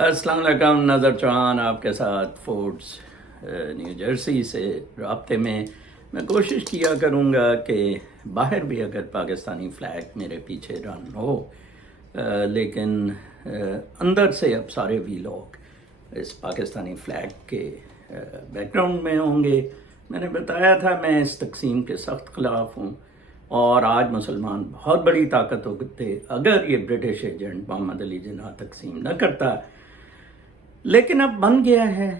अस्सलाम वालेकुम, नज़र चौहान आपके साथ फोर्ट्स न्यू जर्सी से राब्ते में। मैं कोशिश किया करूँगा कि बाहर भी अगर पाकिस्तानी फ़्लैग मेरे पीछे रन हो, लेकिन अंदर से अब सारे भी लोग इस पाकिस्तानी फ़्लैग के बैकग्राउंड में होंगे। मैंने बताया था मैं इस तकसीम के सख्त ख़िलाफ़ हूँ और आज मुसलमान बहुत बड़ी ताकत होते अगर ये ब्रिटिश एजेंट मोहम्मद अली जिन्ना तकसीम न करता, लेकिन अब बन गया है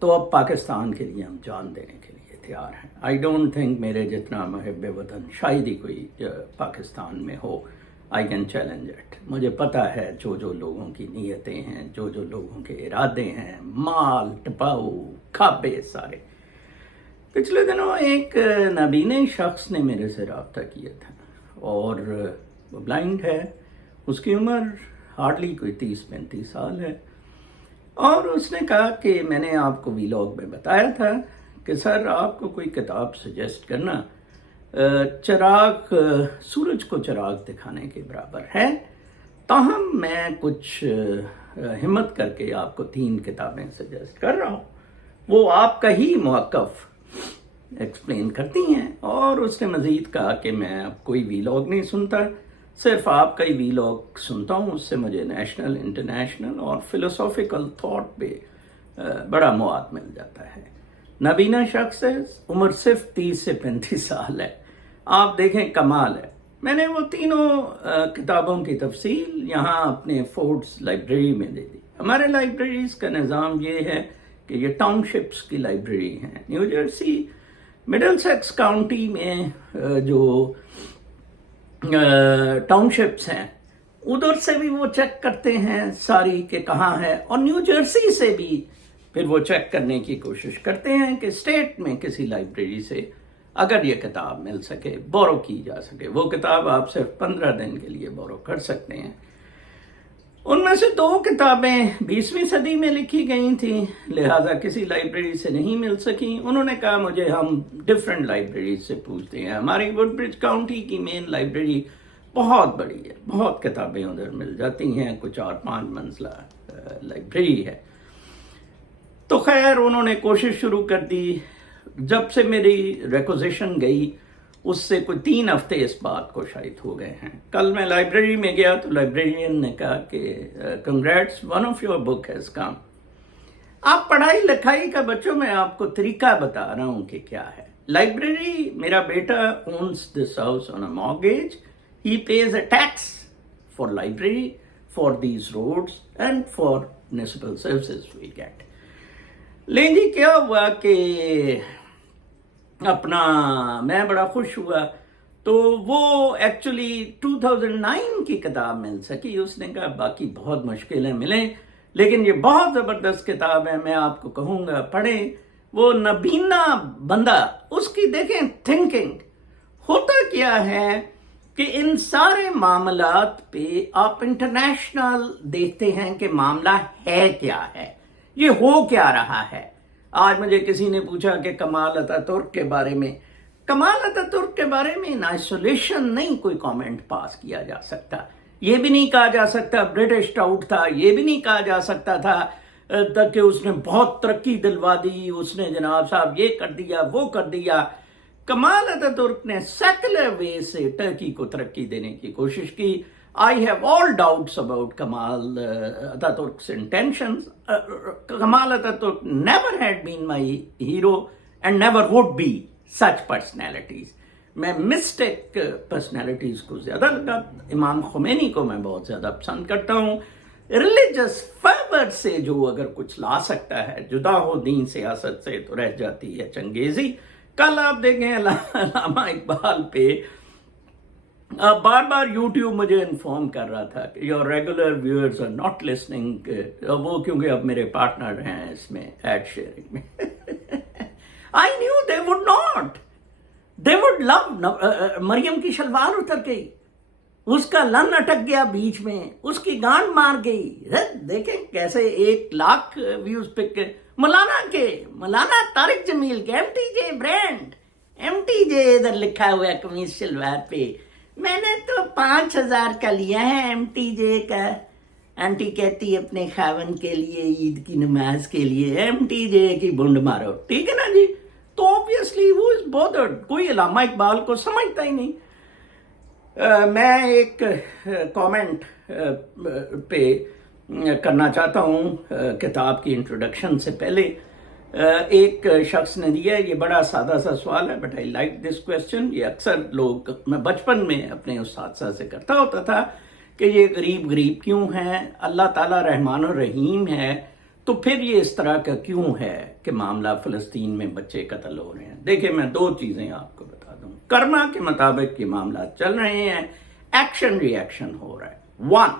तो अब पाकिस्तान के लिए हम जान देने के लिए तैयार हैं। आई डोंट थिंक मेरे जितना मुहिब वतन शायद ही कोई पाकिस्तान में हो। I can challenge it. मुझे पता है जो लोगों की नीयतें हैं, जो लोगों के इरादे हैं, माल टपाऊ खाबे सारे। पिछले दिनों एक नाबीने शख्स ने मेरे से रब्ता किया था और वो ब्लाइंड है। उसकी उम्र हार्डली कोई 30-35 साल है और उसने कहा कि मैंने आपको वीलॉग में बताया था कि सर आपको कोई किताब सजेस्ट करना चिराग सूरज को चिराग दिखाने के बराबर है। ताहम मैं कुछ हिम्मत करके आपको 3 किताबें सजेस्ट कर रहा हूँ, वो आपका ही मौक़िफ़ एक्सप्लेन करती हैं। और उसने मज़ीद कहा कि मैं अब कोई वीलॉग नहीं सुनता, सिर्फ आपका ही वीलॉग सुनता हूँ, उससे मुझे नेशनल इंटरनेशनल और फिलोसॉफिकल थॉट पे बड़ा मवाद मिल जाता है। नबीना शख्स है, उम्र सिर्फ 30 से 35 साल है। आप देखें कमाल है। मैंने वो तीनों किताबों की तफसील यहाँ अपने फोर्ट्स लाइब्रेरी में दे दी। हमारे लाइब्रेरीज का निज़ाम ये है कि ये टाउनशिप्स की लाइब्रेरी हैं। न्यू जर्सी मिडलसेक्स काउंटी में जो टाउनशिप्स हैं उधर से भी वो चेक करते हैं सारी के कहाँ है, और न्यू जर्सी से भी फिर वो चेक करने की कोशिश करते हैं कि स्टेट में किसी लाइब्रेरी से अगर ये किताब मिल सके, बोरो की जा सके। वो किताब आप सिर्फ 15 दिन के लिए बोरो कर सकते हैं। उनमें से 2 किताबें 20वीं सदी में लिखी गई थी, लिहाजा किसी लाइब्रेरी से नहीं मिल सकी। उन्होंने कहा मुझे हम डिफरेंट लाइब्रेरी से पूछते हैं। हमारी वुडब्रिज काउंटी की मेन लाइब्रेरी बहुत बड़ी है, बहुत किताबें उधर मिल जाती हैं, कुछ 4-5 मंजिला लाइब्रेरी है। तो खैर उन्होंने कोशिश शुरू कर दी। जब से मेरी रिक्वेजिशन गई उससे कोई 3 हफ्ते इस बात को शायद हो गए हैं। कल मैं लाइब्रेरी में गया तो लाइब्रेरियन ने कहा कि congrats, one of your book has come. आप पढ़ाई लिखाई का बच्चों में आपको तरीका बता रहा हूं कि क्या है। लाइब्रेरी, मेरा बेटा owns this house on a mortgage, he pays a tax for library, for these roads and for municipal services we get. लेकिन जी क्या हुआ कि अपना मैं बड़ा खुश हुआ तो वो एक्चुअली 2009 की किताब मिल सकी। उसने कहा बाकी बहुत मुश्किलें मिलें, लेकिन ये बहुत ज़बरदस्त किताब है, मैं आपको कहूँगा पढ़ें। वो नबीना बंदा, उसकी देखें थिंकिंग। होता क्या है कि इन सारे मामलात पे आप इंटरनेशनल देखते हैं कि मामला है क्या है, ये हो क्या रहा है। आज मुझे किसी ने पूछा कि कमाल अतातुर्क के बारे में। कमाल अतातुर्क के बारे में इन आइसोलेशन नहीं कोई कमेंट पास किया जा सकता। ये भी नहीं कहा जा सकता ब्रिटिश टाउट था, ये भी नहीं कहा जा सकता था कि उसने बहुत तरक्की दिलवा दी, उसने जनाब साहब ये कर दिया वो कर दिया। कमाल अतातुर्क ने सेकुलर वे से टर्की को तरक्की देने की कोशिश की। I have all doubts about Kemal Ataturk's intentions. Kemal Ataturk never had been my hero and never would be such personalities. मैं मिस्टेक पर्सनैलिटीज़ को ज़्यादा लगा। इमाम खुमैनी को मैं बहुत ज़्यादा पसंद करता हूँ। रिलीजियस फर्वर से जो अगर कुछ ला सकता है, जुदा हो दीन सियासत से, तो रह जाती है चंगेज़ी। कल आप देखें अल्लामा इकबाल पे बार बार यूट्यूब मुझे इन्फॉर्म कर रहा था कि your regular viewers are not listening, वो क्योंकि अब मेरे पार्टनर हैं इसमें एड शेयरिंग में। I knew they would not, they would love. Maryam की शलवार उतर गई, उसका लन अटक गया बीच में, उसकी गांड मार गई। देखें कैसे 1 लाख व्यूज पिक मौलाना तारिक जमील के MTJ ब्रांड, MTJ इधर लिखा हुआ है कमीज शलवार पे। मैंने तो 5000 का लिया है MTJ का। آنٹی کہتی ہے اپنے خاون کے لیے عید کی نماز کے لیے MTJ کی بنڈ مارو، ٹھیک ہے نا جی. تو obviously وہ از bothered. کوئی علامہ اقبال کو سمجھتا ہی نہیں. میں ایک کامنٹ پہ کرنا چاہتا ہوں کتاب کی انٹروڈکشن سے پہلے. ایک شخص نے دیا ہے، یہ بڑا سادہ سا سوال ہے but I like this question. یہ اکثر لوگ، میں بچپن میں اپنے اساتذہ سے کرتا ہوتا تھا کہ یہ غریب کیوں ہیں، اللہ تعالیٰ رحمان الرحیم ہے تو پھر یہ اس طرح کا کیوں ہے کہ معاملہ فلسطین میں بچے قتل ہو رہے ہیں. دیکھیں میں دو چیزیں آپ کو بتا دوں. کرما کے مطابق یہ معاملات چل رہے ہیں، ایکشن ری ایکشن ہو رہا ہے. 1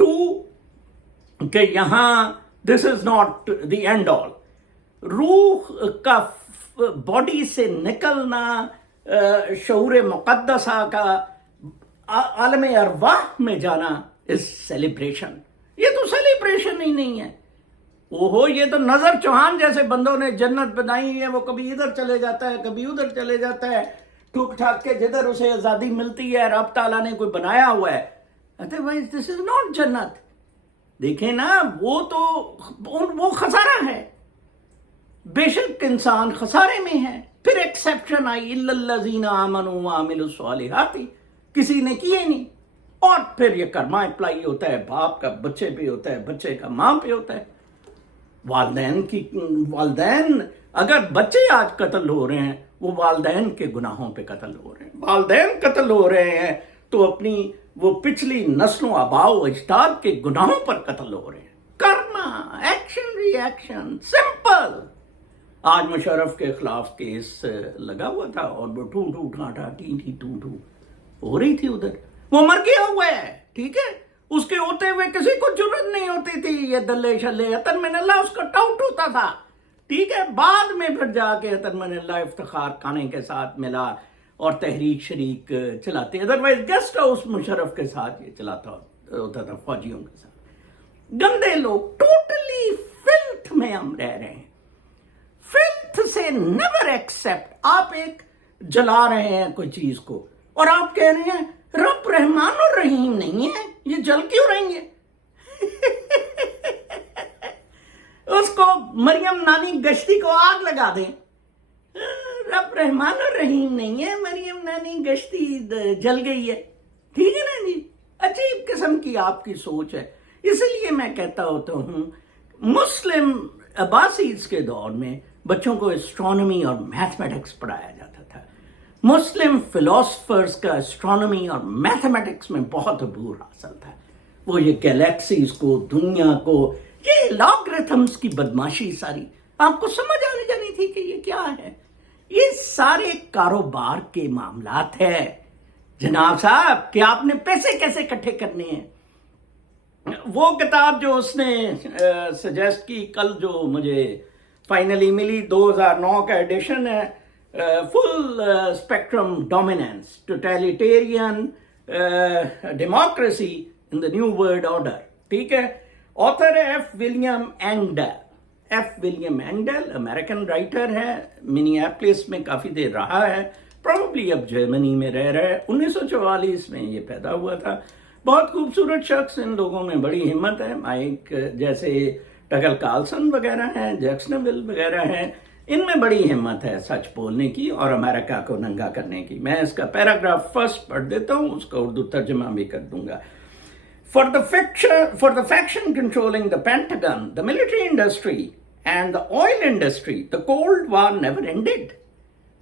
2 کہ یہاں دس is not the and all. روح کا باڈی سے نکلنا، شعور مقدسہ کا عالم ارواح میں جانا از سیلیبریشن. یہ تو سیلیبریشن ہی نہیں ہے. یہ تو نظر چوہان جیسے بندوں نے جنت بنائی ہے، وہ کبھی ادھر چلے جاتا ہے کبھی ادھر چلے جاتا ہے، ٹھوک ٹھاک کے جدھر اسے آزادی ملتی ہے رب تعالیٰ نے کوئی بنایا ہوا ہے. ادروائز دس از ناٹ جنت. دیکھیں نا، وہ خسارہ ہے. بے شک انسان خسارے میں ہے. پھر ایکسیپشن آئی، الا الذین آمنوا وعملوا الصالحات، کسی نے کیے نہیں. اور پھر یہ کرما اپلائی ہوتا ہے، باپ کا بچے پہ ہوتا ہے، بچے کا ماں پہ ہوتا ہے. والدین اگر بچے آج قتل ہو رہے ہیں وہ والدین کے گناہوں پہ قتل ہو رہے ہیں. والدین قتل ہو رہے ہیں تو اپنی وہ پچھلی نسلوں آباء و اجداد کے گناہوں پر قتل ہو رہے ہیں. کرما، ایکشن ری ایکشن، سمپل. آج مشرف کے خلاف کیس لگا ہوا تھا اور وہ ٹو ٹو ٹھاٹا ٹی ٹو ٹو ہو رہی تھی ادھر. وہ مر گیا ہوا ہے، ٹھیک ہے. اس کے ہوتے ہوئے کسی کو جرت نہیں ہوتی تھی. یہ دلے شلے عطن من اللہ اس کا ٹاؤٹ ہوتا تھا، ٹھیک ہے. بعد میں پھر جا کے عطن من اللہ افتخار کھانے کے ساتھ ملا اور تحریک شریک چلاتے. ادروائز گیسٹ ہاؤس مشرف کے ساتھ یہ چلاتا ہوتا تھا، فوجیوں کے ساتھ. گندے لوگ، ٹوٹلی فلتھ میں ہم رہ رہے ہیں. فلتھ سے نیور ایکسپٹ. آپ ایک جلا رہے ہیں کوئی چیز کو اور آپ کہہ رہے ہیں رب رحمان الرحیم نہیں ہے، یہ جل کیوں رہی ہے؟ اس کو مریم نانی گشتی کو آگ لگا دیں. رب رحمان الرحیم نہیں ہے، مریم نانی گشتی جل گئی ہے، ٹھیک ہے نا جی. عجیب قسم کی آپ کی سوچ ہے. اس لیے میں کہتا ہوتا ہوں مسلم عباسیز کے دور میں بچوں کو اسٹرانومی اور میتھمیٹکس پڑھایا جاتا تھا. مسلم فلاسفرز کا اسٹرانومی اور میتھمیٹکس میں بہت عبور حاصل تھا. وہ یہ گیلیکسیز کو، دنیا کو، یہ لاگریتھمز کی بدماشی ساری آپ کو سمجھ آنے جانی تھی کہ یہ کیا ہے. یہ سارے کاروبار کے معاملات ہے جناب صاحب کہ آپ نے پیسے کیسے اکٹھے کرنے ہیں. وہ کتاب جو اس نے سجیسٹ کی کل، جو مجھے فائنلی ملی، 2009 کا ایڈیشن ہے، full spectrum dominance, totalitarian democracy in the new world order, ٹھیک ہے. آتھر ہے F William Engdahl, American writer ہے. منیاپولس میں کافی دیر رہا ہے، پروبلی اب جرمنی میں رہ رہا ہے. 1944 میں یہ پیدا ہوا تھا. بہت خوبصورت شخص. ان لوگوں میں بڑی ہمت ہے. مائک جیسے ٹگل کارلسن وغیرہ ہیں، جیکسنویل وغیرہ ہیں، ان میں بڑی ہمت ہے سچ بولنے کی اور امریکہ کو ننگا کرنے کی. میں اس کا پیراگراف فرسٹ پڑھ دیتا ہوں، اس کا اردو ترجمہ بھی کر دوں گا. For the faction controlling the Pentagon, the military industry and the oil industry, the Cold War never ended.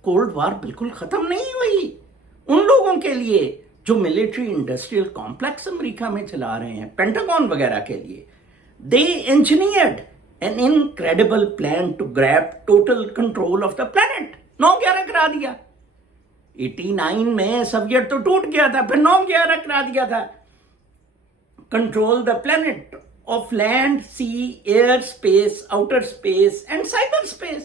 Cold War بالکل ختم نہیں ہوئی. ان لوگوں کے لیے جو ملٹری انڈسٹریل کمپلیکس امریکہ میں چلا رہے ہیں، پینٹاگون وغیرہ کے لیے، they engineered an incredible plan to grab total control of the planet. 9/11 کرا دیا. 89 میں سوویت تو ٹوٹ گیا تھا، پھر 9/11 کرا دیا تھا. Control the planet of land, sea, air, space, outer space and cyber space.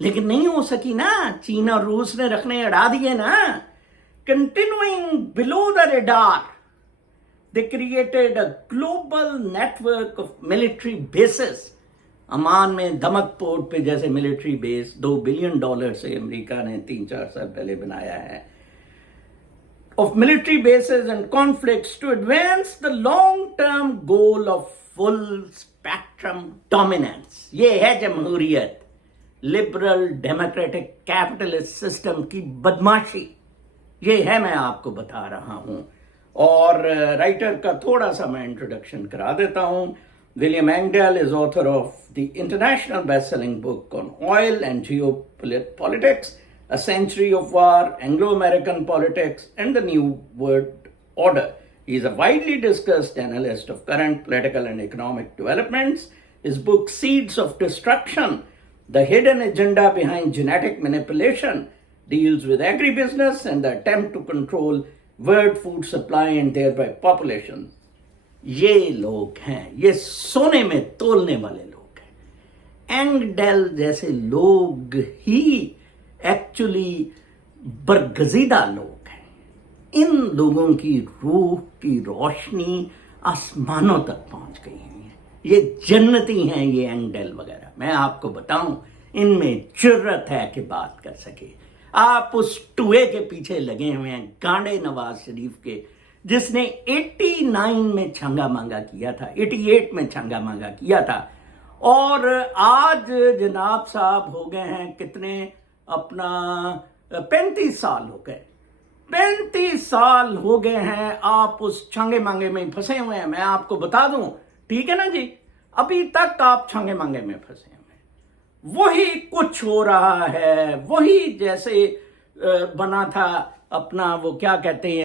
لیکن نہیں ہو سکی نا. چین اور روس نے رکھنے اڑا دیے نا. Continuing below the radar, they created a global network of military bases. امان میں دمک پورٹ پہ جیسے ملٹری بیس $2 بلین سے امریکہ نے 3-4 سال پہلے بنایا ہے. of military bases and conflicts to advance the long-term goal of full spectrum dominance. ये है जमहूरियत, लिबरल डेमोक्रेटिक कैपिटलिस्ट सिस्टम की बदमाशी. ये है, मैं आपको बता रहा हूं. और राइटर का थोड़ा सा मैं इंट्रोडक्शन करा देता हूं. William Engdahl is author of the international best-selling book on oil and geopolitics, A Century of War, Anglo-American Politics, and the New World Order. He is a widely discussed analyst of current political and economic developments. His book, Seeds of Destruction, The Hidden Agenda Behind Genetic Manipulation, deals with agribusiness and the attempt to control world food supply and thereby population. ये लोग हैं, ये सोने में तोलने वाले लोग हैं. एंगडेल जैसे लोग ही एक्चुअली बरगजीदा लोग हैं. इन लोगों की रूह की रोशनी आसमानों तक पहुंच गई है. ये जन्नती हैं ये एंगडेल वगैरह. मैं आपको बताऊं, इनमें जुर्रत है कि बात कर सके. आप उस टुए के पीछे लगे हुए हैं, गांडे नवाज शरीफ के, जिसने 89 में छंगा मांगा किया था, 88 में छंगा मांगा किया था. और आज जनाब साहब हो गए हैं कितने, अपना 35 साल हो गए. 35 साल हो गए हैं आप उस छंगे मांगे में फंसे हुए हैं. मैं आपको बता दूं, ठीक है ना जी, अभी तक आप छंगे मांगे में फंसे हुए हैं. वही कुछ हो रहा है, वही जैसे बना था अपना, वो क्या कहते हैं,